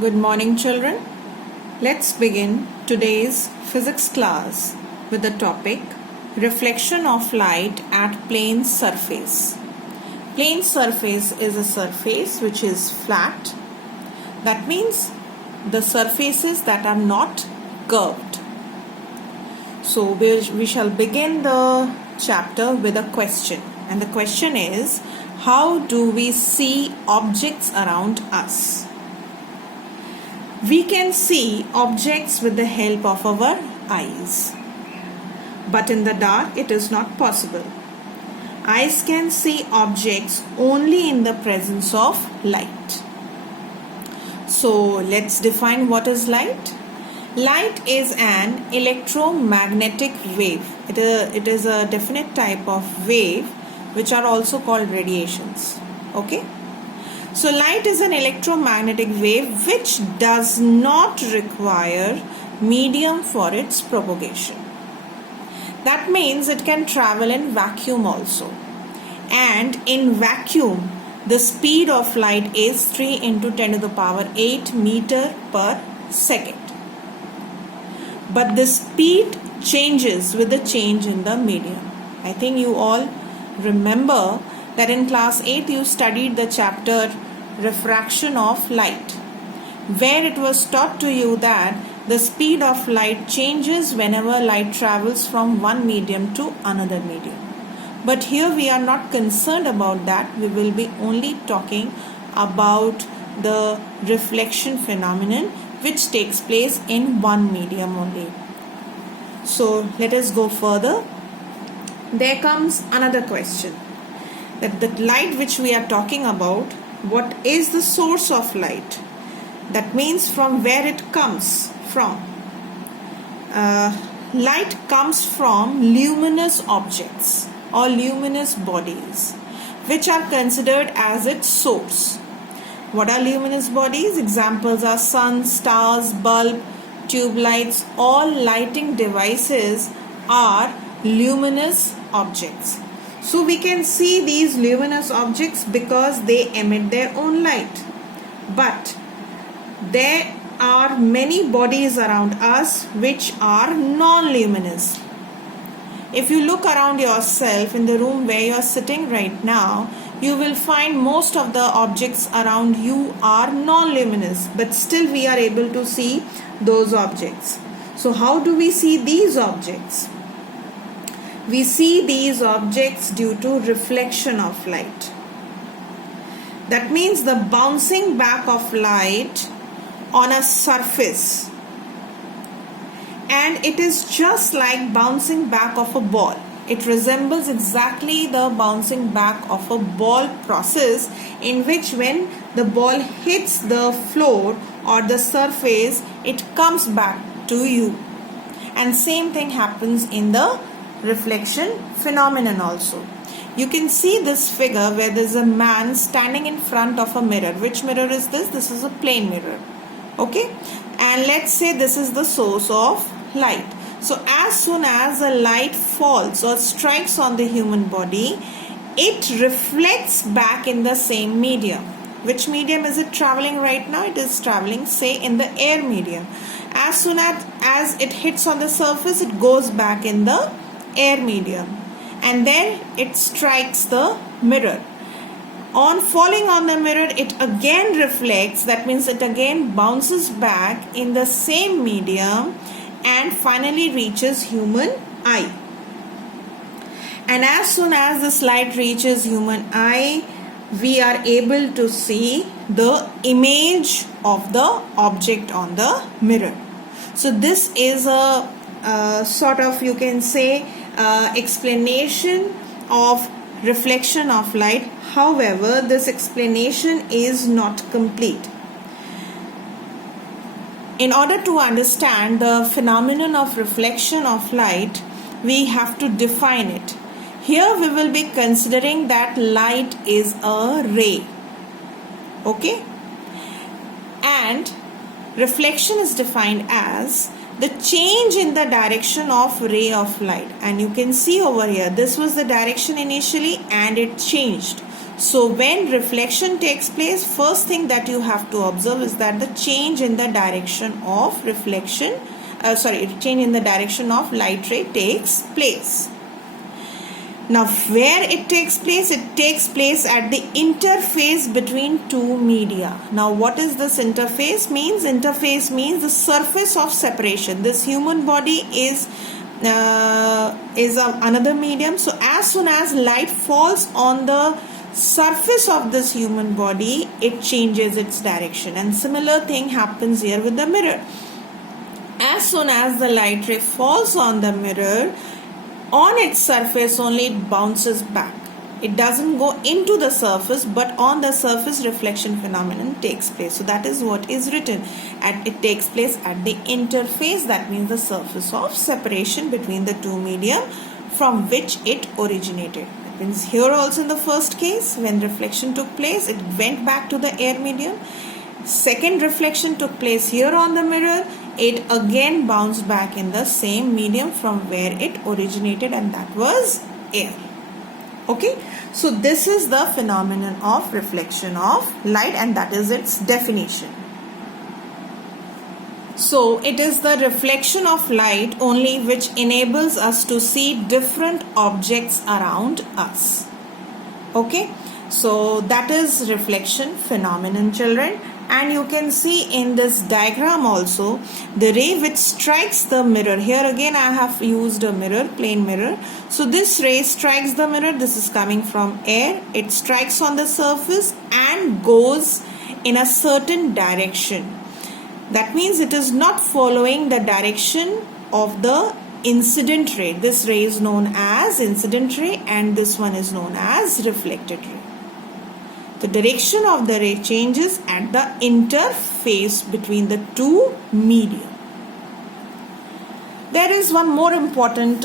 Good morning, children. Let's begin today's physics class with the topic reflection of light at plane surface. Plane surface is a surface which is flat. That means the surfaces that are not curved. So we shall begin the chapter with a question, and the question is, how do we see objects around us? We can see objects with the help of our eyes, but in the dark it is not possible. Eyes can see objects only in the presence of light. So let's define what is light. Light is an electromagnetic wave. It is a definite type of wave which are also called radiations. Okay? So light is an electromagnetic wave which does not require medium for its propagation. That means it can travel in vacuum also. And in vacuum, the speed of light is 3 into 10 to the power 8 meter per second. But the speed changes with the change in the medium. I think you all remember that in class 8 you studied the chapter refraction of light, where it was taught to you that the speed of light changes whenever light travels from one medium to another medium. But here we are not concerned about that. We will be only talking about the reflection phenomenon which takes place in one medium only. So let us go further. There comes another question, that the light which we are talking about, what is the source of light? That means from where it comes from. Light comes from luminous objects or luminous bodies, which are considered as its source. What are luminous bodies? Examples are sun, stars, bulb, tube lights. All lighting devices are luminous objects. So we can see these luminous objects because they emit their own light. But there are many bodies around us which are non-luminous. If you look around yourself in the room where you are sitting right now, you will find most of the objects around you are non-luminous, but still we are able to see those objects. So how do we see these objects? We see these objects due to reflection of light. That means the bouncing back of light on a surface. And it is just like bouncing back of a ball. It resembles exactly the bouncing back of a ball process, in which when the ball hits the floor or the surface, it comes back to you. And same thing happens in the reflection phenomenon also. You can see this figure where there is a man standing in front of a mirror. Which mirror is this? This is a plane mirror. Okay? And let's say this is the source of light. So as soon as the light falls or strikes on the human body, it reflects back in the same medium. Which medium is it traveling right now? It is traveling, say, in the air medium. As soon as it hits on the surface, it goes back in the air medium, and then it strikes the mirror. On falling on the mirror, it again reflects. That means it again bounces back in the same medium and finally reaches human eye. And as soon as this light reaches human eye, we are able to see the image of the object on the mirror. So this is a sort of, you can say, explanation of reflection of light. However, this explanation is not complete. In order to understand the phenomenon of reflection of light, we have to define it. Here we will be considering that light is a ray. Okay? And reflection is defined as the change in the direction of ray of light. And you can see over here, this was the direction initially and it changed. So when reflection takes place, first thing that you have to observe is that the change in the direction of change in the direction of light ray takes place. Now where it takes place? It takes place at the interface between two media. Now what is this interface means? Interface means the surface of separation. This human body is another medium. So as soon as light falls on the surface of this human body, it changes its direction. And similar thing happens here with the mirror. As soon as the light ray falls on the mirror, on its surface only it bounces back. It doesn't go into the surface, but on the surface reflection phenomenon takes place. So that is what is written. And it takes place at the interface, that means the surface of separation between the two medium from which it originated. That means here also in the first case, when reflection took place, it went back to the air medium. Second reflection took place here on the mirror. It again bounced back in the same medium from where it originated, and that was air. Okay, so this is the phenomenon of reflection of light, and that is its definition. So it is the reflection of light only which enables us to see different objects around us. Okay, so that is reflection phenomenon, children. And you can see in this diagram also the ray which strikes the mirror. Here again I have used a mirror, plain mirror. So this ray strikes the mirror. This is coming from air. It strikes on the surface and goes in a certain direction. That means it is not following the direction of the incident ray. This ray is known as incident ray and this one is known as reflected ray. The direction of the ray changes at the interface between the two media. There is one more important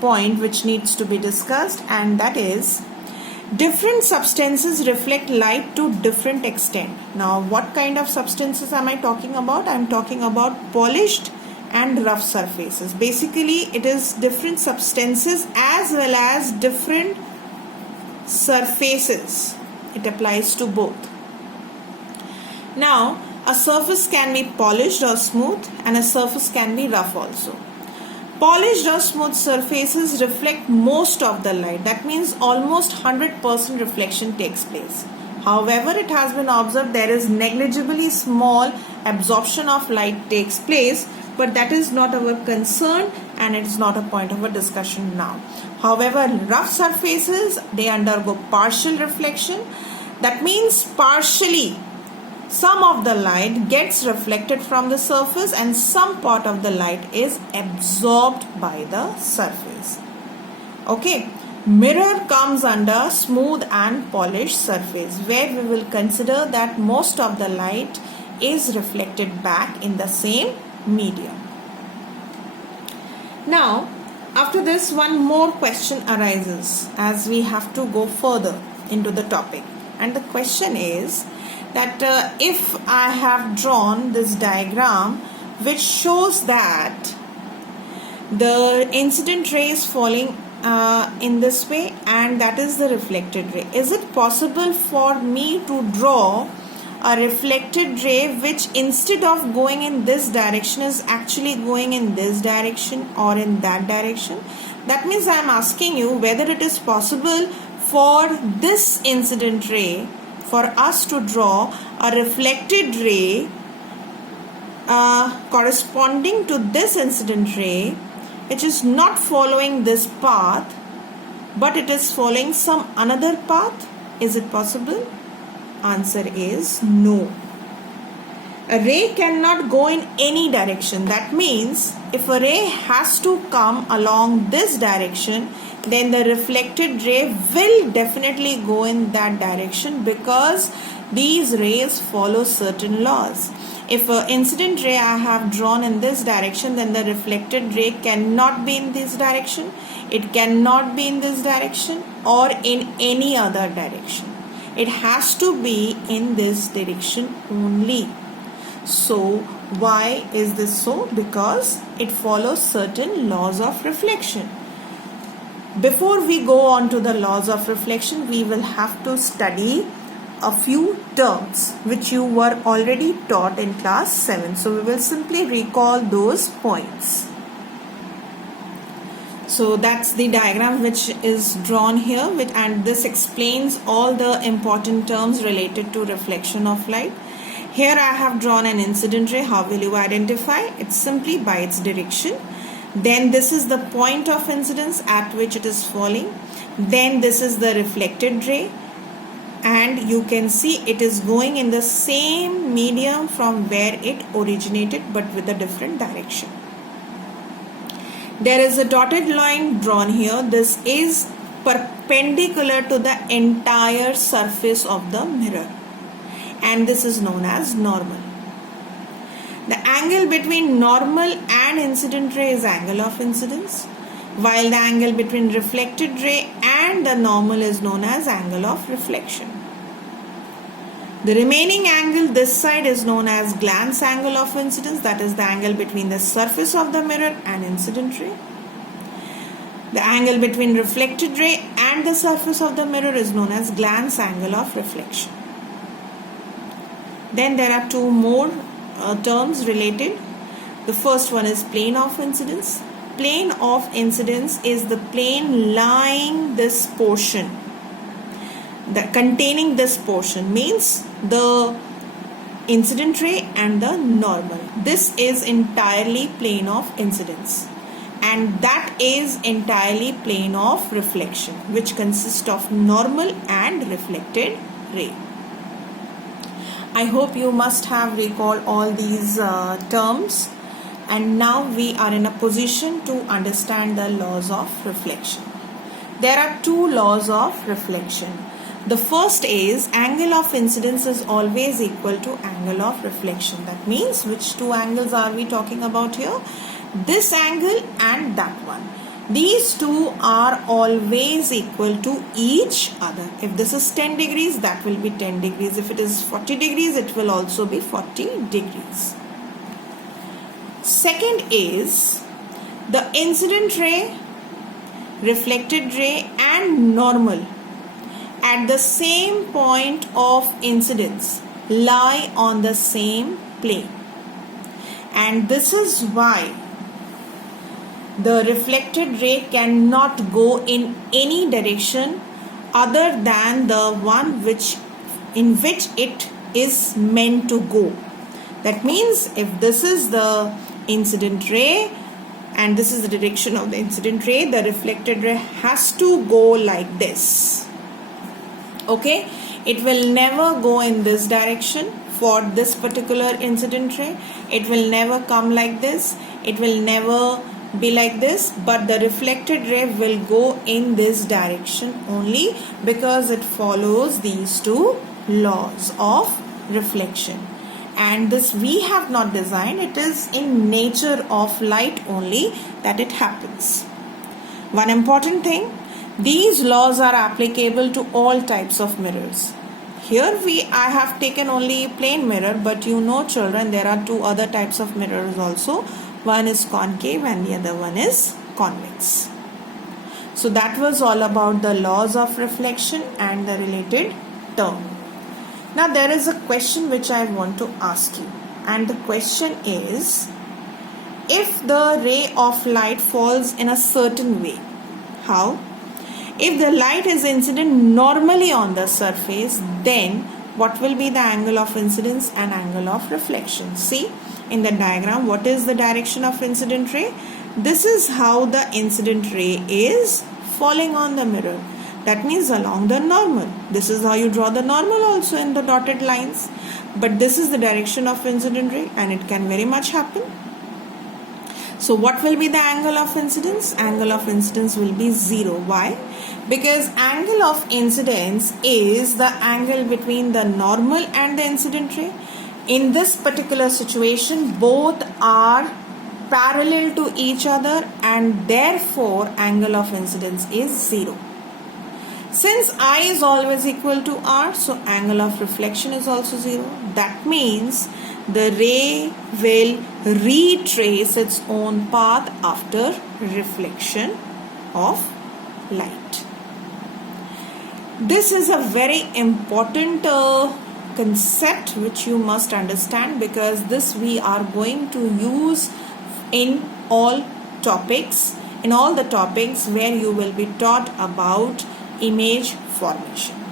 point which needs to be discussed, and that is different substances reflect light to different extent. Now what kind of substances am I talking about? I am talking about polished and rough surfaces. Basically it is different substances as well as different surfaces. It applies to both. Now, a surface can be polished or smooth and a surface can be rough also. Polished or smooth surfaces reflect most of the light. That means almost 100% reflection takes place. However, it has been observed there is negligibly small absorption of light takes place, but that is not our concern and it is not a point of a discussion now. However, rough surfaces, they undergo partial reflection. That means partially some of the light gets reflected from the surface and some part of the light is absorbed by the surface. Okay, mirror comes under smooth and polished surface, where we will consider that most of the light is reflected back in the same medium. Now, after this, one more question arises as we have to go further into the topic. And the question is that if I have drawn this diagram which shows that the incident ray is falling in this way and that is the reflected ray, is it possible for me to draw a reflected ray which instead of going in this direction is actually going in this direction or in that direction? That means I am asking you whether it is possible for this incident ray, for us to draw a reflected ray corresponding to this incident ray, which is not following this path but it is following some another path. Is it possible? Answer is no. A ray cannot go in any direction. That means if a ray has to come along this direction, then the reflected ray will definitely go in that direction because these rays follow certain laws. If an incident ray I have drawn in this direction, then the reflected ray cannot be in this direction, it cannot be in this direction or in any other direction. It has to be in this direction only. So why is this so? Because it follows certain laws of reflection. Before we go on to the laws of reflection, we will have to study a few terms which you were already taught in class 7. So we will simply recall those points. So that's the diagram which is drawn here, and this explains all the important terms related to reflection of light. Here I have drawn an incident ray. How will you identify? It's simply by its direction. Then this is the point of incidence at which it is falling. Then this is the reflected ray, and you can see it is going in the same medium from where it originated but with a different direction. There is a dotted line drawn here. This is perpendicular to the entire surface of the mirror, and this is known as normal. The angle between normal and incident ray is angle of incidence, while the angle between reflected ray and the normal is known as angle of reflection. The remaining angle this side is known as glance angle of incidence, that is the angle between the surface of the mirror and incident ray. The angle between reflected ray and the surface of the mirror is known as glance angle of reflection. Then there are two more terms related. The first one is plane of incidence. Plane of incidence is the plane lying this portion, containing this portion, means the incident ray and the normal. This is entirely plane of incidence, and that is entirely plane of reflection, which consists of normal and reflected ray. I hope you must have recalled all these terms, and now we are in a position to understand the laws of reflection. There are two laws of reflection. The first is angle of incidence is always equal to angle of reflection. That means, which two angles are we talking about here? This angle and that one. These two are always equal to each other. If this is 10 degrees, that will be 10 degrees. If it is 40 degrees, it will also be 40 degrees. Second is the incident ray, reflected ray and normal at the same point of incidence lie on the same plane, and this is why the reflected ray cannot go in any direction other than the one in which it is meant to go. That means if this is the incident ray and this is the direction of the incident ray, the reflected ray has to go like this. Okay, it will never go in this direction for this particular incident ray. It will never come like this. It will never be like this, but the reflected ray will go in this direction only, because it follows these two laws of reflection. And this we have not designed, it is in nature of light only that it happens. One important thing, these laws are applicable to all types of mirrors. Here I have taken only plain mirror, but you know children, there are two other types of mirrors also. One is concave and the other one is convex. So that was all about the laws of reflection and the related term. Now there is a question which I want to ask you, and the question is, if the ray of light falls in a certain way, how? If the light is incident normally on the surface, then what will be the angle of incidence and angle of reflection? See in the diagram, what is the direction of incident ray? This is how the incident ray is falling on the mirror. That means along the normal. This is how you draw the normal also in the dotted lines. But this is the direction of incident ray, and it can very much happen. So what will be the angle of incidence? Angle of incidence will be 0. Why? Because angle of incidence is the angle between the normal and the incident ray. In this particular situation, both are parallel to each other, and therefore angle of incidence is 0. Since I is always equal to R, so angle of reflection is also 0. That means the ray will retrace its own path after reflection of light. This is a very important concept which you must understand, because this we are going to use in all the topics where you will be taught about image formation.